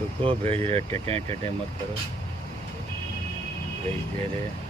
रुको भेज रहे, टेटे टेटे मत करो, भेज दे रहे।